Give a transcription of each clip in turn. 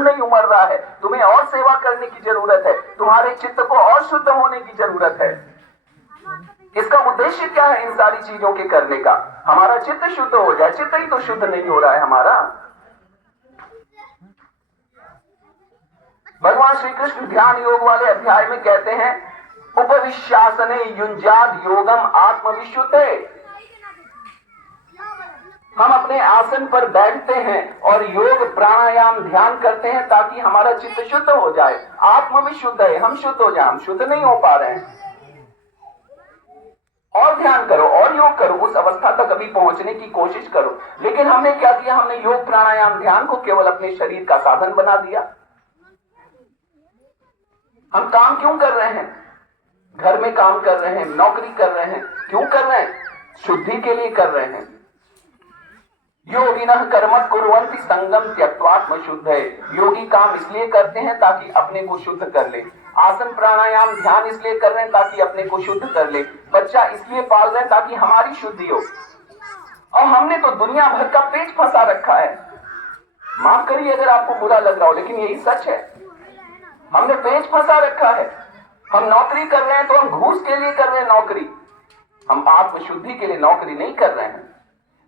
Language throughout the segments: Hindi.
तुम नहीं उमड़ रहा है, तुम्हें और सेवा करने की जरूरत है, तुम्हारे चित्त को और शुद्ध होने की जरूरत है। इसका उद्देश्य क्या है इन सारी चीजों के करने का? हमारा चित्त शुद्ध हो जाए। चित्त ही तो शुद्ध नहीं हो रहा है हमारा। भगवान श्री कृष्ण ध्यान योग वाले अध्याय में कहते हैं, उपविश्यासने युंजाद योगम आत्मविशुद्धे। हम अपने आसन पर बैठते हैं और योग प्राणायाम ध्यान करते हैं ताकि हमारा चित्त शुद्ध हो जाए, आत्मविशुद्ध है, हम शुद्ध हो जाए। हम शुद्ध नहीं हो पा रहे हैं। और ध्यान करो और योग करो, उस अवस्था तक अभी पहुंचने की कोशिश करो। लेकिन हमने क्या किया? हमने योग प्राणायाम ध्यान को केवल अपने शरीर का साधन बना दिया। हम काम क्यों कर रहे हैं? घर में काम कर रहे हैं, नौकरी कर रहे हैं, क्यों कर रहे हैं? शुद्धि के लिए कर रहे हैं। योगिनः कर्म कुर्वन्ति संगम त्यक्त्वात्म शुद्ध है। योगी काम इसलिए करते हैं ताकि अपने को शुद्ध कर ले। आसन प्राणायाम ध्यान इसलिए कर रहे हैं ताकि अपने को शुद्ध कर ले। बच्चा इसलिए पाल रहे हैं ताकि हमारी शुद्धि हो। और हमने तो दुनिया भर का पेट फंसा रखा है। माफ करिए अगर आपको बुरा लग रहा हो, लेकिन यही सच है। हमने पेट फंसा रखा है। हम नौकरी कर रहे हैं तो हम घूस के लिए कर रहे हैं नौकरी, हम आत्मशुद्धि के लिए नौकरी नहीं कर रहे हैं।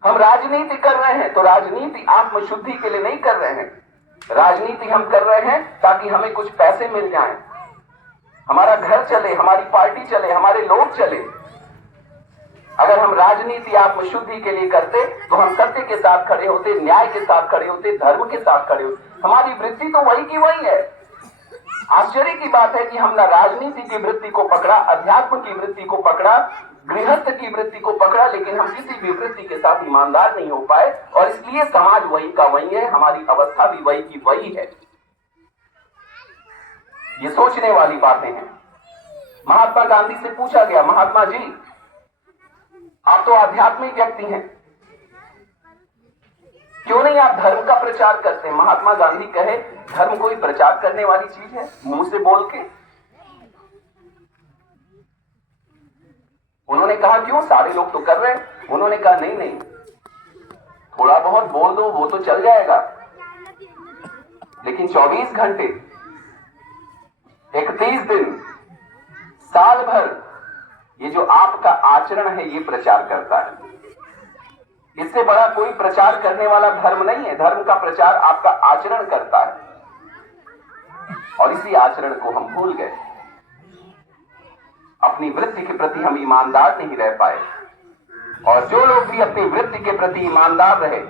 हम राजनीति कर रहे हैं तो राजनीति आत्मशुद्धि के लिए नहीं कर रहे हैं। राजनीति हम कर रहे हैं ताकि हमें कुछ पैसे मिल जाएं, हमारा घर चले, हमारी पार्टी चले, हमारे लोग चले। अगर हम राजनीति आत्मशुद्धि के लिए करते तो हम सत्य के साथ खड़े होते, न्याय के साथ खड़े होते, धर्म के साथ खड़े होते। हमारी वृत्ति तो वही की वही है। आश्चर्य की बात है कि हमने राजनीति की वृत्ति को पकड़ा, अध्यात्म की वृत्ति को पकड़ा, गृहस्थ की वृत्ति को पकड़ा, लेकिन हम किसी भी वृत्ति के साथ ईमानदार नहीं हो पाए। और इसलिए समाज वही का वही है, हमारी अवस्था भी वही की वही है। ये सोचने वाली बातें हैं। महात्मा गांधी से पूछा गया, महात्मा जी आप तो आध्यात्मिक व्यक्ति हैं, क्यों नहीं आप धर्म का प्रचार करते हैं? महात्मा गांधी कहे, धर्म कोई प्रचार करने वाली चीज है मुंह से बोल के? उन्होंने कहा क्यों, सारे लोग तो कर रहे हैं। उन्होंने कहा नहीं नहीं, थोड़ा बहुत बोल दो वो तो चल जाएगा, लेकिन 24 घंटे 31 दिन साल भर ये जो आपका आचरण है ये प्रचार करता है। इससे बड़ा कोई प्रचार करने वाला धर्म नहीं है। धर्म का प्रचार आपका आचरण करता है, और इसी आचरण को हम भूल गए। अपनी वृत्ति के प्रति हम ईमानदार नहीं रह पाए। और जो लोग भी अपनी वृत्ति के प्रति ईमानदार रहे,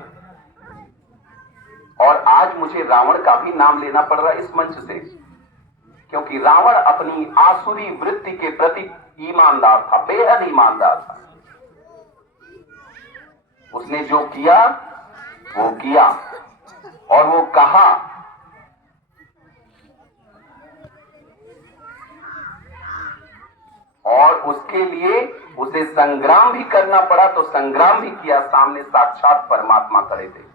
और आज मुझे रावण का भी नाम लेना पड़ रहा है इस मंच से, क्योंकि रावण अपनी आसुरी वृत्ति के प्रति ईमानदार था, बेहद ईमानदार था। उसने जो किया वो किया और वो कहा। और उसके लिए उसे संग्राम भी करना पड़ा, तो संग्राम भी किया। सामने साक्षात परमात्मा खड़े थे।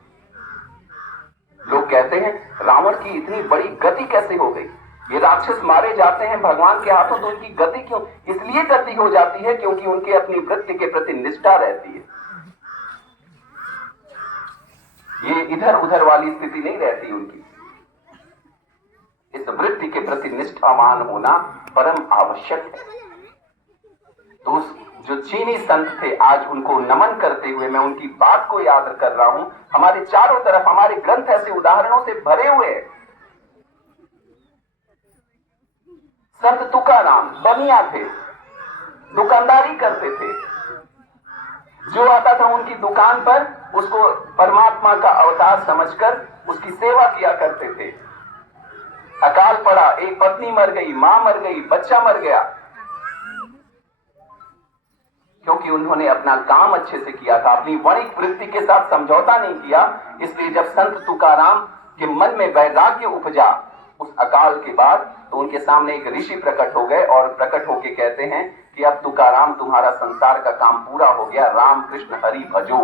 लोग कहते हैं रावण की इतनी बड़ी गति कैसे हो गई? ये राक्षस मारे जाते हैं भगवान के हाथों तो उनकी गति क्यों? इसलिए गति हो जाती है क्योंकि उनके अपनी वृत्ति के प्रति निष्ठा रहती है। ये इधर उधर वाली स्थिति नहीं रहती उनकी। इस वृत्ति के प्रति निष्ठावान होना परम आवश्यक है। तो जो चीनी संत थे, आज उनको नमन करते हुए मैं उनकी बात को याद कर रहा हूं। हमारे चारों तरफ हमारे ग्रंथ ऐसे उदाहरणों से भरे हुए हैं। संत तुकाराम बनिया थे, दुकानदारी करते थे। जो आता था उनकी दुकान पर उसको परमात्मा का अवतार समझकर उसकी सेवा किया करते थे। अकाल पड़ा, एक पत्नी मर गई, मां मर गई, बच्चा मर गया, क्योंकि उन्होंने अपना काम अच्छे से किया था, अपनी वणिक वृत्ति के साथ समझौता नहीं किया। इसलिए जब संत तुकाराम के मन में वैराग्य उपजा उस अकाल के बाद, तो उनके सामने एक ऋषि प्रकट हो गए और प्रकट होके कहते हैं कि अब तुकाराम तुम्हारा संसार का काम पूरा हो गया, राम कृष्ण हरि भजो।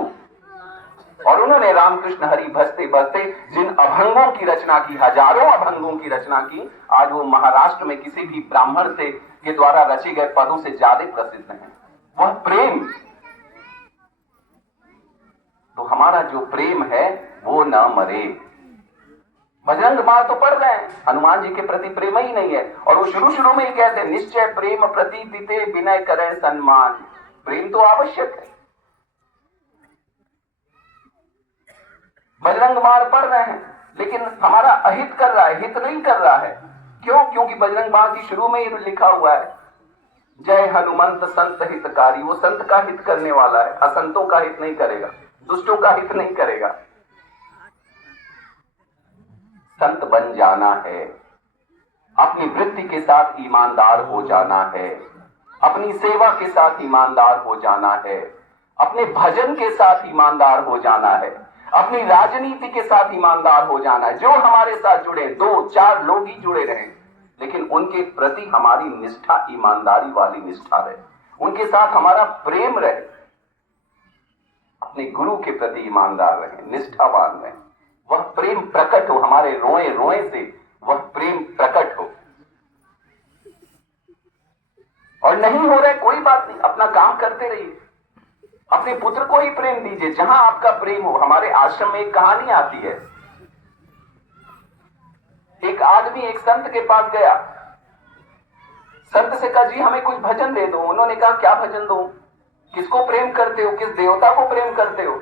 और उन्होंने राम कृष्ण हरि भजते भजते जिन अभंगों की रचना की, हजारों अभंगों की रचना की, आज वो महाराष्ट्र में किसी भी ब्राह्मण से के द्वारा रचे गए पदों से ज्यादा प्रसिद्ध हैं। वह प्रेम, तो हमारा जो प्रेम है वो न मरे। बजरंग बाण तो पढ़ रहे हैं, हनुमान जी के प्रति प्रेम ही नहीं है। और वो शुरू शुरू में ही कहते हैं, निश्चय प्रेम प्रति दिते विनय करें सम्मान। प्रेम तो आवश्यक है। बजरंग बाण पढ़ रहे हैं, लेकिन हमारा अहित कर रहा है, हित नहीं कर रहा है। क्यों? क्योंकि बजरंग बाण की शुरू में ही लिखा हुआ है, जय हनुमंत संत हितकारी। वो संत का हित करने वाला है, असंतों का हित नहीं करेगा, दुष्टों का हित नहीं करेगा। संत बन जाना है, अपनी वृत्ति के साथ ईमानदार हो जाना है, अपनी सेवा के साथ ईमानदार हो जाना है, अपने भजन के साथ ईमानदार हो जाना है, अपनी राजनीति के साथ ईमानदार हो जाना है। जो हमारे साथ जुड़े, 2-4 लोग ही जुड़े रहें, लेकिन उनके प्रति हमारी निष्ठा ईमानदारी वाली निष्ठा रहे, उनके साथ हमारा प्रेम रहे, अपने गुरु के प्रति ईमानदार रहे, निष्ठावान रहे। वह प्रेम प्रकट हो, हमारे रोए रोए से वह प्रेम प्रकट हो। और नहीं हो रहा है, कोई बात नहीं, अपना काम करते रहिए, अपने पुत्र को ही प्रेम दीजिए जहां आपका प्रेम हो। हमारे आश्रम में एक कहानी आती है, एक आदमी एक संत के पास गया, संत से कहा, जी हमें कुछ भजन दे दो। उन्होंने कहा, क्या भजन दो? किसको प्रेम करते हो? किस देवता को प्रेम करते हो?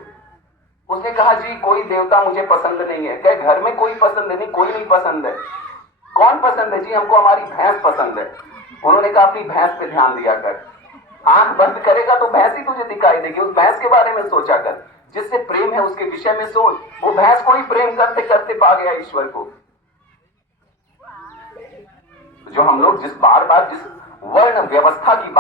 उसने कहा, जी कोई देवता मुझे पसंद नहीं है। कहे, घर में कोई पसंद नहीं? कोई नहीं पसंद है। कौन पसंद है? जी हमको हमारी भैंस पसंद है। उन्होंने कहा, अपनी भैंस पे ध्यान दिया कर, आंख बंद करेगा तो भैंस ही तुझे दिखाई देगी, उस भैंस के बारे में सोचा कर, जिससे प्रेम है उसके विषय में सोच। वो भैंस को ही प्रेम करते करते पा गया ईश्वर को। जो हम लोग जिस बार बार जिस वर्ण व्यवस्था की